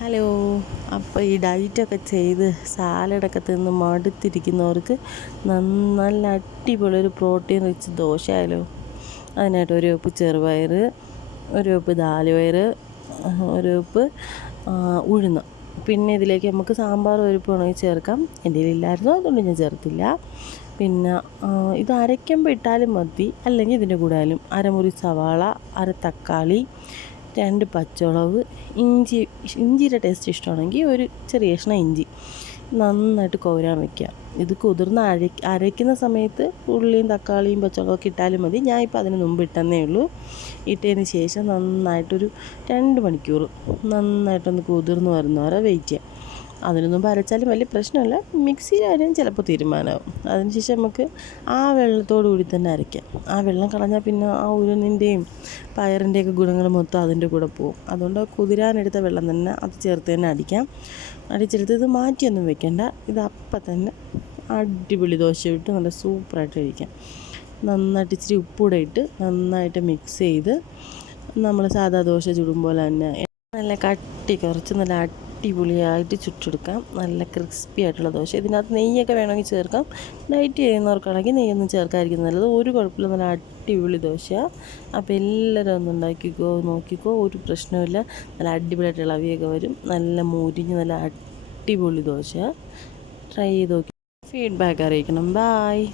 Hello. അപ്പോൾ ഈ ഡയറ്റൊക്കെ ചെയ്ത് സാലഡൊക്കെ തിന്ന് മടുത്തിരിക്കുന്നവർക്ക് നല്ല അടിപൊളി ഒരു പ്രോട്ടീൻ റിച്ച് ദോശ ആയാലോ. അതിനായിട്ട് ഒരു കപ്പ് ചെറുപയർ, ഒരു കപ്പ് ദാൽപയർ, ഒരു കപ്പ് ഉഴുന്ന്, പിന്നെ ഇതിലേക്ക് നമുക്ക് സാമ്പാർ പരിപ്പ് വേണമെങ്കിൽ ചേർക്കാം. എൻ്റെ കയ്യിലില്ലായിരുന്നു, അതുകൊണ്ട് ഞാൻ ചേർത്തില്ല. പിന്നെ ഇത് അരയ്ക്കുമ്പോൾ ഇട്ടാലും മതി, അല്ലെങ്കിൽ ഇതിൻ്റെ കൂടെ ആയാലും അരമുറി സവാള, അര തക്കാളി, 2 പച്ചമുളക്, ഇഞ്ചിയുടെ ടേസ്റ്റ് ഇഷ്ടമാണെങ്കിൽ ഒരു ചെറിയ കഷ്ണം ഇഞ്ചി നന്നായിട്ട് കോരാൻ വയ്ക്കുക. ഇത് കുതിർന്ന് അരയ്ക്കുന്ന സമയത്ത് ഉള്ളിയും തക്കാളിയും പച്ചമുളകൊക്കെ ഇട്ടാലും മതി. ഞാൻ ഇപ്പോൾ അതിന് മുമ്പ് ഇട്ടെന്നേ ഉള്ളൂ. ഇട്ടതിന് ശേഷം നന്നായിട്ടൊരു 2 മണിക്കൂർ നന്നായിട്ടൊന്ന് കുതിർന്ന് വരുന്നവരെ വെയിറ്റ് ചെയ്യാം. അതിന് മുമ്പ് അരച്ചാലും വലിയ പ്രശ്നമില്ല, മിക്സിയിലായാലും ചിലപ്പോൾ തീരുമാനമാവും. അതിനുശേഷം നമുക്ക് ആ വെള്ളത്തോടു കൂടി തന്നെ അരയ്ക്കാം. ആ വെള്ളം കളഞ്ഞാൽ പിന്നെ ആ ഉഴുന്നിൻ്റെയും പയറിൻ്റെയൊക്കെ ഗുണങ്ങൾ മൊത്തം അതിൻ്റെ കൂടെ പോകും. അതുകൊണ്ട് കുതിരാനെടുത്ത വെള്ളം തന്നെ അത് ചേർത്ത് തന്നെ അടിച്ചെടുത്ത് ഇത് മാറ്റിയൊന്നും വെക്കണ്ട. ഇത് അപ്പം തന്നെ അടിപൊളി ദോശ ഇട്ട് നല്ല സൂപ്പറായിട്ട് കഴിക്കാം. നന്നായിട്ട് ഇച്ചിരി ഉപ്പൂടെ ഇട്ട് നന്നായിട്ട് മിക്സ് ചെയ്ത് നമ്മൾ സാധാ ദോശ ചുടുമ്പോൾ തന്നെ നല്ല കട്ടി കുറച്ച് നല്ല അടിപൊളിയായിട്ട് ചുട്ടെടുക്കാം. നല്ല ക്രിസ്പി ആയിട്ടുള്ള ദോശ. ഇതിനകത്ത് നെയ്യൊക്കെ വേണമെങ്കിൽ ചേർക്കാം. ഡയറ്റ് ചെയ്യുന്നവർക്കാണെങ്കിൽ നെയ്യൊന്നും ചേർക്കാതിരിക്കും നല്ലത്. ഒരു കുഴപ്പമില്ല, നല്ല അടിപൊളി ദോശ. അപ്പോൾ എല്ലാവരും ഒന്ന് ഉണ്ടാക്കിക്കോ, നോക്കിക്കോ, ഒരു പ്രശ്നമില്ല. നല്ല അടിപൊളിയായിട്ട് ഇളവിയൊക്കെ വരും. നല്ല മുരിഞ്ഞ് നല്ല അടിപൊളി ദോശ. ട്രൈ ചെയ്ത് നോക്കി ഫീഡ്ബാക്ക് അറിയിക്കണം. ബായ്.